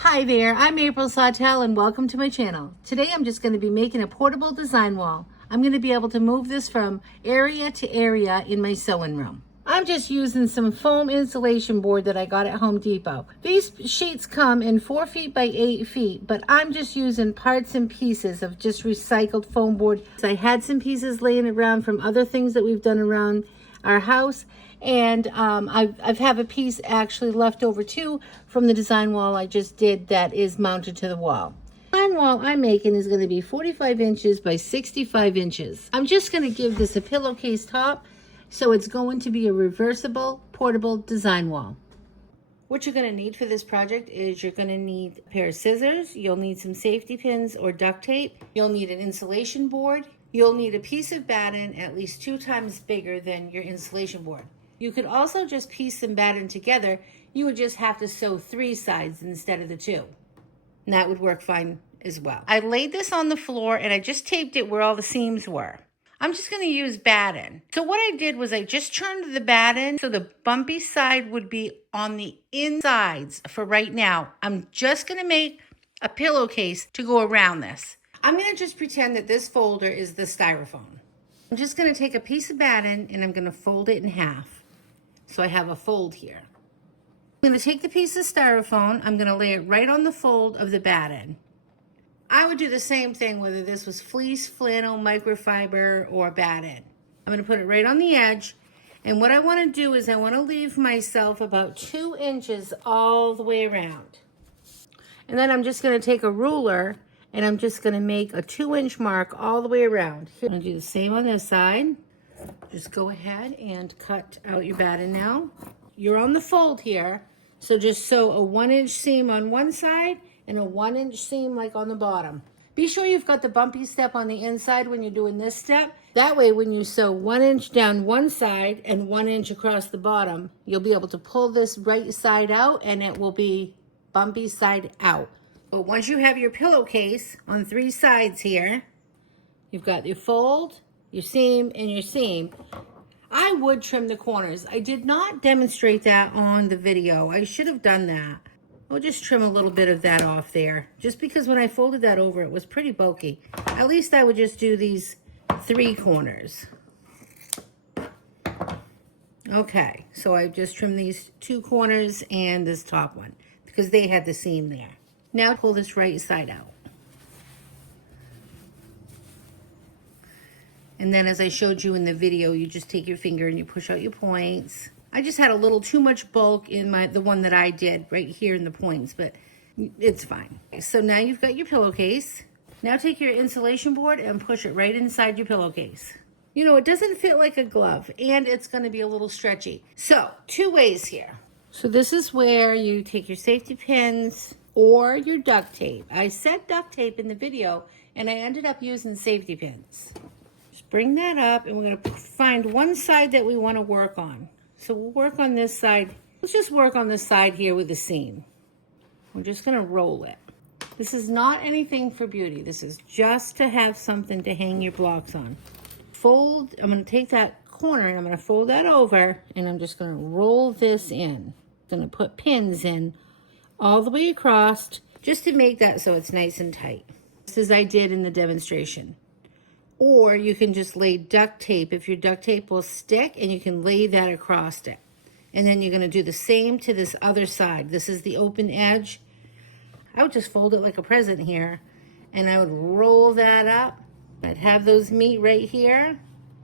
Hi there, I'm April Sawtelle and welcome to my channel. Today I'm just going to be making a portable design wall. I'm going to be able to move this from area to area in my sewing room. I'm just using some foam insulation board that I got at Home Depot. These sheets come in 4 feet by 8 feet, but I'm just using parts and pieces of just recycled foam board. I had some pieces laying around from other things that we've done around our house, and I've have a piece actually left over too from the design wall I just did that is mounted to the wall. The design wall I'm making is going to be 45 inches by 65 inches. I'm just going to give this a pillowcase top, so it's going to be a reversible portable design wall. What you're going to need for this project is you're going to need a pair of scissors, you'll need some safety pins or duct tape, you'll need an insulation board, you'll need a piece of batten at least 2 times bigger than your insulation board. You could also just piece some batten together. You would just have to sew 3 sides instead of the 2. And that would work fine as well. I laid this on the floor and I just taped it where all the seams were. I'm just going to use batten. So what I did was I just turned the batten so the bumpy side would be on the insides for right now. I'm just going to make a pillowcase to go around this. I'm going to just pretend that this folder is the styrofoam. I'm just going to take a piece of batten and I'm going to fold it in half. So I have a fold here. I'm going to take the piece of styrofoam. I'm going to lay it right on the fold of the batten. I would do the same thing whether this was fleece, flannel, microfiber, or batten. I'm going to put it right on the edge. And what I want to do is I want to leave myself about 2 inches all the way around. And then I'm just going to take a ruler and I'm just going to make a 2-inch mark all the way around. I'm going to do the same on this side. Just go ahead and cut out your batten now. You're on the fold here, so just sew a 1-inch seam on one side and a 1-inch seam like on the bottom. Be sure you've got the bumpy step on the inside when you're doing this step. That way when you sew 1 inch down one side and 1 inch across the bottom, you'll be able to pull this right side out and it will be bumpy side out. But once you have your pillowcase on 3 sides here, you've got your fold, your seam, and your seam. I would trim the corners. I did not demonstrate that on the video. I should have done that. I'll just trim a little bit of that off there. Just because when I folded that over, it was pretty bulky. At least I would just do these 3 corners. Okay, so I've just trimmed these 2 corners and this top one because they had the seam there. Now pull this right side out. And then as I showed you in the video, you just take your finger and you push out your points. I just had a little too much bulk in the one that I did right here in the points, but it's fine. So now you've got your pillowcase. Now take your insulation board and push it right inside your pillowcase. You know, it doesn't fit like a glove and it's going to be a little stretchy. So 2 ways here. So this is where you take your safety pins or your duct tape. I said duct tape in the video and I ended up using safety pins. Just bring that up and we're going to find one side that we want to work on. So we'll work on this side. Let's just work on this side here with the seam. We're just going to roll it. This is not anything for beauty. This is just to have something to hang your blocks on. Fold, I'm going to take that corner and I'm going to fold that over and I'm just going to roll this in. I'm going to put pins in all the way across just to make that so it's nice and tight, just as I did in the demonstration. Or you can just lay duct tape if your duct tape will stick, and you can lay that across it. And then you're going to do the same to this other side. This is the open edge. I would just fold it like a present here and I would roll that up. I'd have those meet right here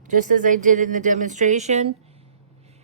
just as I did in the demonstration,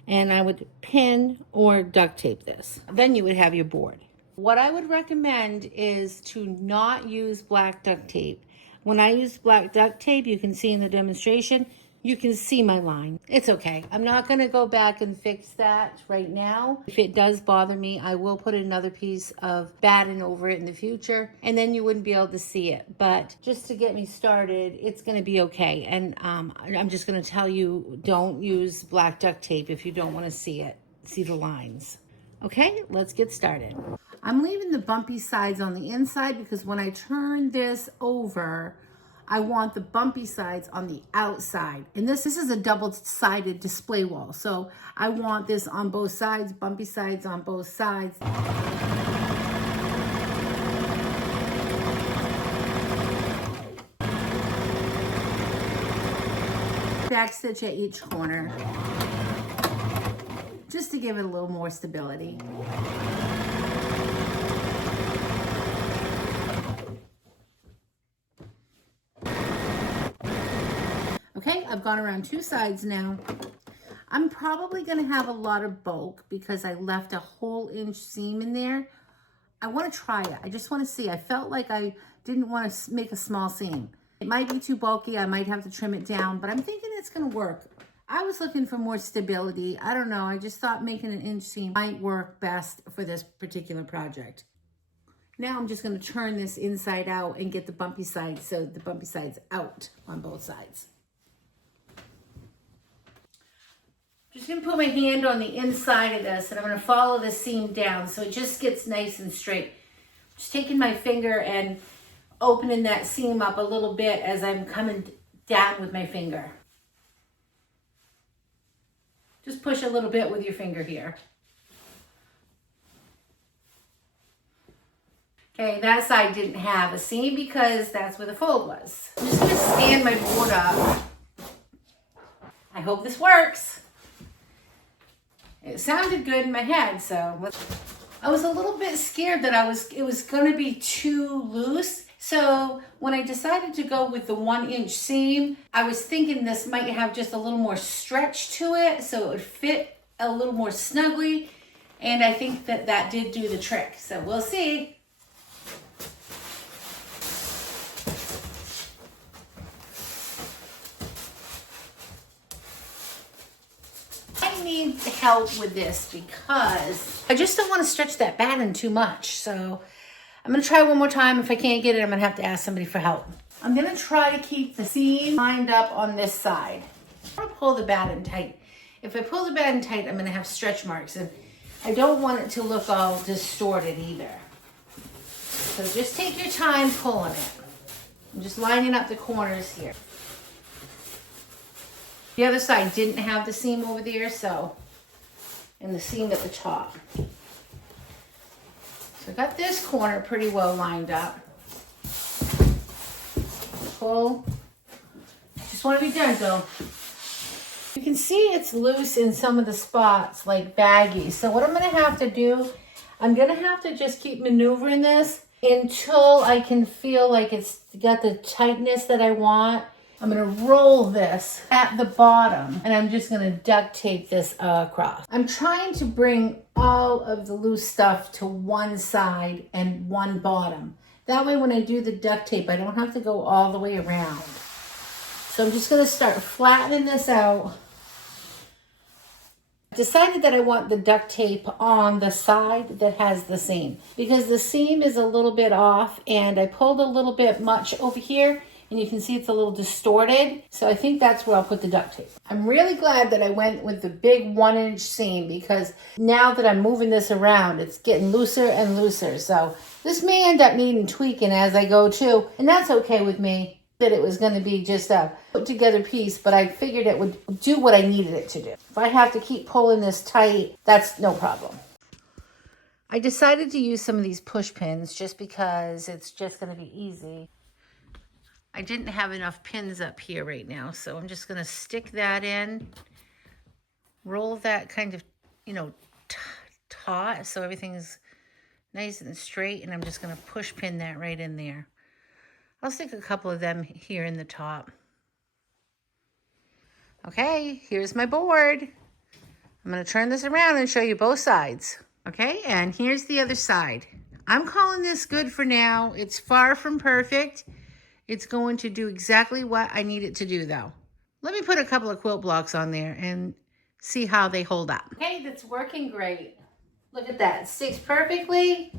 and I would pin or duct tape this. Then you would have your board. What I would recommend is to not use black duct tape. When I use black duct tape, you can see in the demonstration, you can see my line. It's okay. I'm not going to go back and fix that right now. If it does bother me, I will put another piece of batten over it in the future, and then you wouldn't be able to see it. But just to get me started, it's going to be okay. And I'm just going to tell you, don't use black duct tape if you don't want to see it, see the lines. Okay, let's get started. I'm leaving the bumpy sides on the inside because when I turn this over, I want the bumpy sides on the outside. And this is a double-sided display wall. So I want this on both sides, bumpy sides on both sides. back stitch at each corner, just to give it a little more stability. Okay, I've gone around 2 sides now. I'm probably gonna have a lot of bulk because I left a whole inch seam in there. I wanna try it. I just wanna see. I felt like I didn't wanna make a small seam. It might be too bulky. I might have to trim it down, but I'm thinking it's gonna work. I was looking for more stability. I don't know. I just thought making an inch seam might work best for this particular project. Now I'm just gonna turn this inside out and get the bumpy sides, so the bumpy sides out on both sides. Just gonna put my hand on the inside of this and I'm gonna follow the seam down so it just gets nice and straight. Just taking my finger and opening that seam up a little bit as I'm coming down with my finger. Just push a little bit with your finger here. Okay, that side didn't have a seam because that's where the fold was. I'm just gonna stand my board up. I hope this works. It sounded good in my head, so I was a little bit scared that it was gonna be too loose. So when I decided to go with the 1 inch seam, I was thinking this might have just a little more stretch to it so it would fit a little more snugly. And I think that that did do the trick. So we'll see. I need help with this because I just don't want to stretch that batting too much. So I'm going to try one more time. If I can't get it, I'm going to have to ask somebody for help. I'm going to try to keep the seam lined up on this side. I'm going to pull the batting tight. If I pull the batting tight, I'm going to have stretch marks, and I don't want it to look all distorted either. So just take your time pulling it. I'm just lining up the corners here. The other side didn't have the seam over there, so, and the seam at the top. So I got this corner pretty well lined up. Pull. Just want to be gentle. You can see it's loose in some of the spots, like baggy. So what I'm going to have to do, I'm going to have to just keep maneuvering this until I can feel like it's got the tightness that I want. I'm going to roll this at the bottom and I'm just going to duct tape this across. I'm trying to bring all of the loose stuff to one side and one bottom. That way when I do the duct tape, I don't have to go all the way around. So I'm just going to start flattening this out. I decided that I want the duct tape on the side that has the seam because the seam is a little bit off and I pulled a little bit much over here. And you can see it's a little distorted. So I think that's where I'll put the duct tape. I'm really glad that I went with the big 1 inch seam because now that I'm moving this around, it's getting looser and looser. So this may end up needing tweaking as I go too. And that's okay with me, that it was gonna be just a put together piece, but I figured it would do what I needed it to do. If I have to keep pulling this tight, that's no problem. I decided to use some of these push pins just because it's just gonna be easy. I didn't have enough pins up here right now, so I'm just going to stick that in, roll that kind of, taut so everything's nice and straight, and I'm just going to push pin that right in there. I'll stick a couple of them here in the top. Okay, here's my board. I'm going to turn this around and show you both sides. Okay, and here's the other side. I'm calling this good for now. It's far from perfect. It's going to do exactly what I need it to do though. Let me put a couple of quilt blocks on there and see how they hold up. Okay, that's working great. Look at that, it sticks perfectly.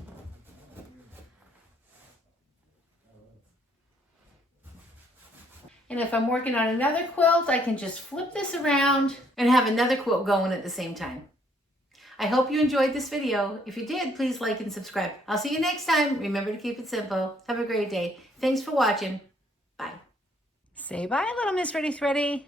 And if I'm working on another quilt, I can just flip this around and have another quilt going at the same time. I hope you enjoyed this video. If you did, please like and subscribe. I'll see you next time. Remember to keep it simple. Have a great day. Thanks for watching. Bye. Say bye, little Miss Reddy Thready.